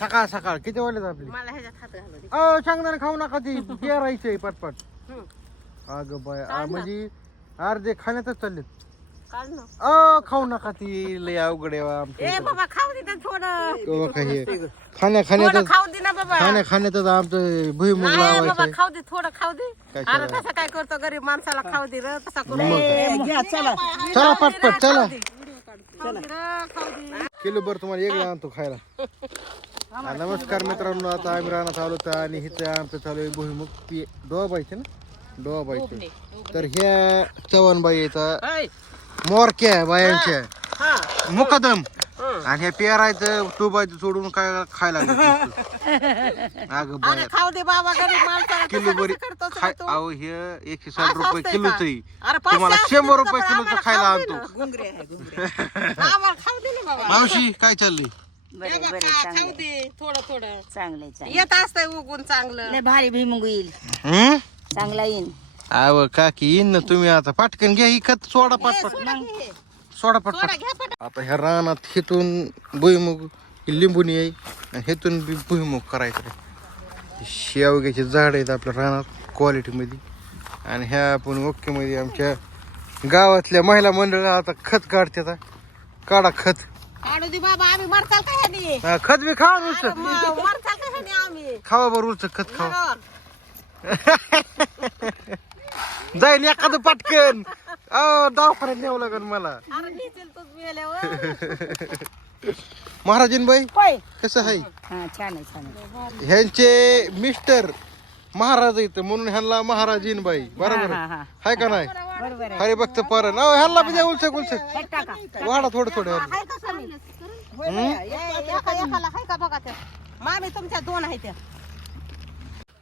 सकाळ सकाळ किती वाजले आपली? मला ह्याच्यात हात घालू दे. अ शेंगदाणे खाऊ नका ती पेरायचंय पटपट. हं. अगं बाय काढ ना. म्हणजे अर्धे खाण्यातच चाललेत. काढ ना. खाऊ नका ती लय अवघड आहे बा आमच्या ए इकडं. बाबा खाऊ दे ना थोडं. तेव्हा काय हे थोडं खाण्यातच खाऊ दे ना बाबा. खाण्यातच आमचं भुईमुग नाही बाबा लावायचंय. खाऊ दे थोडं खाऊ दे. काय अरे करावं? तसं काय करतो गरीब माणसाला खाऊ दे र तसा करू चला पटपट चला. खाऊ दे र, खाऊ दे. किलो भर तुम्हाला एक आणतो खायला. नमस्कार मित्रांनो, आता आम्ही रानात आलो तर आणि हिचं आमचं चालू आहे भुईमुग डोबायचे ना डोबायचे. तर ह्या चव्हाणबाई येतात मोरक्या बायांच्या मुकदम आणि हे पेरायचं टोबायचं सोडून काय खायला लागलं. अगं बाय खाऊ दे बाबा गरीब माणसाला किलो बरी करतो तू. अहो हे 160 रुपये किलोच आहे. अरे तुम्हाला 100 रुपये किलोचं खायला आणतो. आम्हाला खाऊ दे ना बाबा. मावशी काय चाललंय? हे बघ, खाऊ दे थोडं थोडं. चांगले येत असतंय उगून चांगलं. भारी भुईमुग येईल हम्म चांगला येईल. अव काकी येईन ना तुम्ही आता पाटकन घ्या ही खत सोडा पटपट सोडा घे. सोडा सोडा पटपट. घ्या पट. आता ह्या रानात हिथून भुईमुग लिंबून येई आणि हिथून बी भुईमुग करायचं. शेवग्याचे झाड आहेत आपल्या रानात क्वालिटीमध्ये आणि ह्या आपण ओकेमध्ये आमच्या गावातल्या महिला मंडळ आता खत काढतात. काढा खत. काढू दे बाबा आम्ही मरचाल का ह्यानी. खत बी खावा नुसतं मरचाल का ह्यानी आम्ही. खावा बरं उलचं खत खावा. बरोबर. जाईन एखादं पटकन दवाखान्यात न्यावं लागेल मला. अरे नेतील तूच मेल्यावर. महाराजीनबाई होय कसं आहे? हा छान आहे छान आहे. ह्यांचे मिस्टर महाराज आहेत म्हणून ह्यांना महाराजीनबाई बरोबर हा, हा. हाय का नाही? बरोबर आहे. हरे भक्त पारण ह्यांना बी द्या उलसक उलसक हे टाका. वाढा थोडं थोडं. हाय का कमी? एका एकाला हाय का बघा त्या. मामी तुमच्या दोन आहे त्या.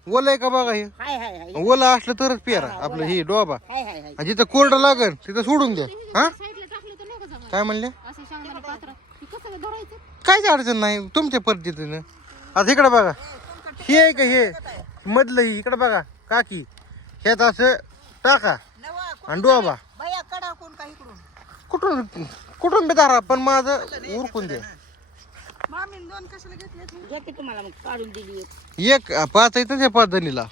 ओलं आहे का बघा हे? हाय हाय हाय ओलं असलं तरच पेरा आपलं ही डोबा. हाय हाय हाय. आणि जिथं कोरड लागन तिथं सोडून द्या. हा काय म्हणले? काहीच अडचण नाही तुमच्या पद्धतीनं. आता इकडे बघा हे आहे का हे मधलं ही इकडे बघा काकी ह्यात असं टाका आणि डोबा भैया कडा कोण काही इकडून. कुठून कुठून बी दारा पण माझं उरकून द्या. मामी दोन कशाला घेतले. घ्या की तुम्हाला मग काढून दिली एक. एक पाच येतं त्या पाच जणीला.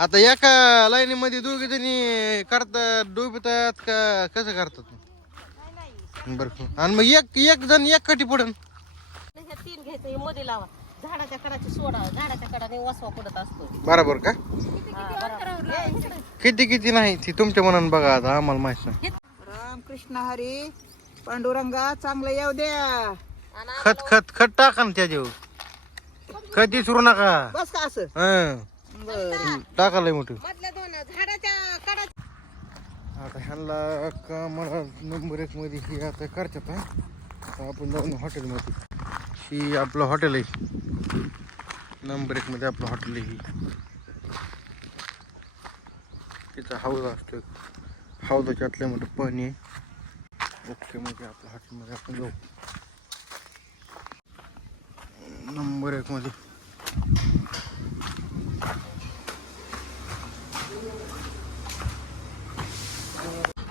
आता एका लाईनीमध्ये दोघी जणी करतात डुबतात का कसं करतात? बरं आणि मग एक जण एक कटी पडन. तीन घ्यायचं हे मध्ये लावा. झाडाच्या कडाची सोडा झाडाच्या कडाने वसवा पडत असतो. बरोबर का? किती किती नाही ती तुमच्या मनानं बघा आता आम्हाला माहित नाही. राम कृष्ण हरी पांडुरंगा चांगलं येऊ द्या. खत खत खत टाका ना त्याच्यावर. खत विसरू नका. बस का असं हं टाकालंय मोठं. मधल्या दोन झाडाच्या कडा. आता ह्यांना का मला नंबर 1 मध्ये ही आता करतात. आता आपण जाऊन हॉटेलमध्ये. ही आपलं हॉटेल आहे नंबर 1 मध्ये आपलं हॉटेल आहे. ही तिथं हाऊस असतो. हाऊसाच्या आतल्या मोठं पाणी आहे. ओके म्हणजे आपल्या हॉटेलमध्ये आपण जाऊ नंबर 1 मध्ये.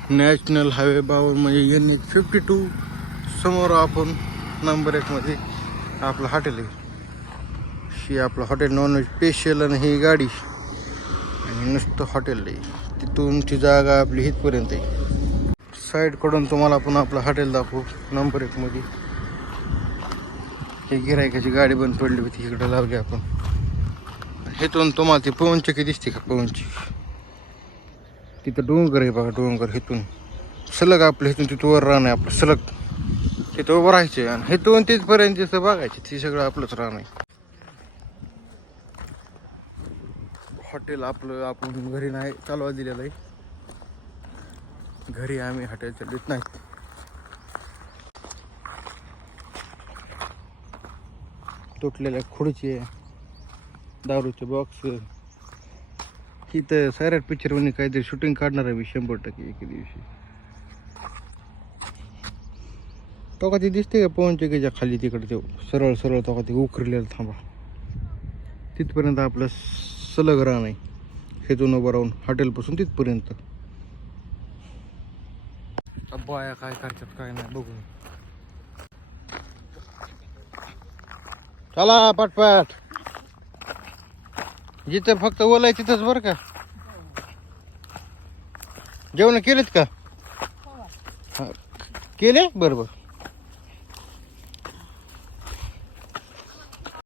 नॅशनल हायवे 52 म्हणजे NH52 समोर आपण नंबर 1 मध्ये आपलं हॉटेल आहे. ही आपलं हॉटेल नॉनव्हेज स्पेशल आणि ही गाडी आणि नुसतं हॉटेल आहे. तिथून ती जागा आपली इथपर्यंत आहे. साईडकडून तुम्हाला आपण आपलं हॉटेल दाखवू नंबर 1 मध्ये. ही गिरायकाची गाडी बंद पडली होती इकडे लावली आपण. इथून तुम्हाला ती पवनचक्की दिसते का? पवनची तिथं डोंगर आहे बघा. डोंगर इथून सलग आपलं इथून तिथं वर रान आहे आपलं सलग. तिथं उभं राहायचं आणि इथून तिथपर्यंत तिथं बघायचं. ती सगळं आपलंच रान आहे. हॉटेल आपलं आपण घरी नाही चालवा दिलेलं आहे. घरी आम्ही हॉटेल चालवत नाहीत. तुटलेल्या खुर्ची, दारूचे बॉक्स. इथं सैराट पिक्चर मध्ये काहीतरी शूटिंग काढणार आहे 100% एके दिवशी. तो का ती दिसते का पवनचक्कीच्या खाली तिकडे ते सरळ सरळ तो का ते उखरलेलं थांबा तिथपर्यंत आपलं सलग रान आहे. हेतून उभं राहून हॉटेलपासून तिथपर्यंत. बाया काय करतात काय नाही बघून. चला पटपट. जिथं फक्त ओलाय तिथंच बरं का. जेवण केलेत का? हा. केले बरोबर.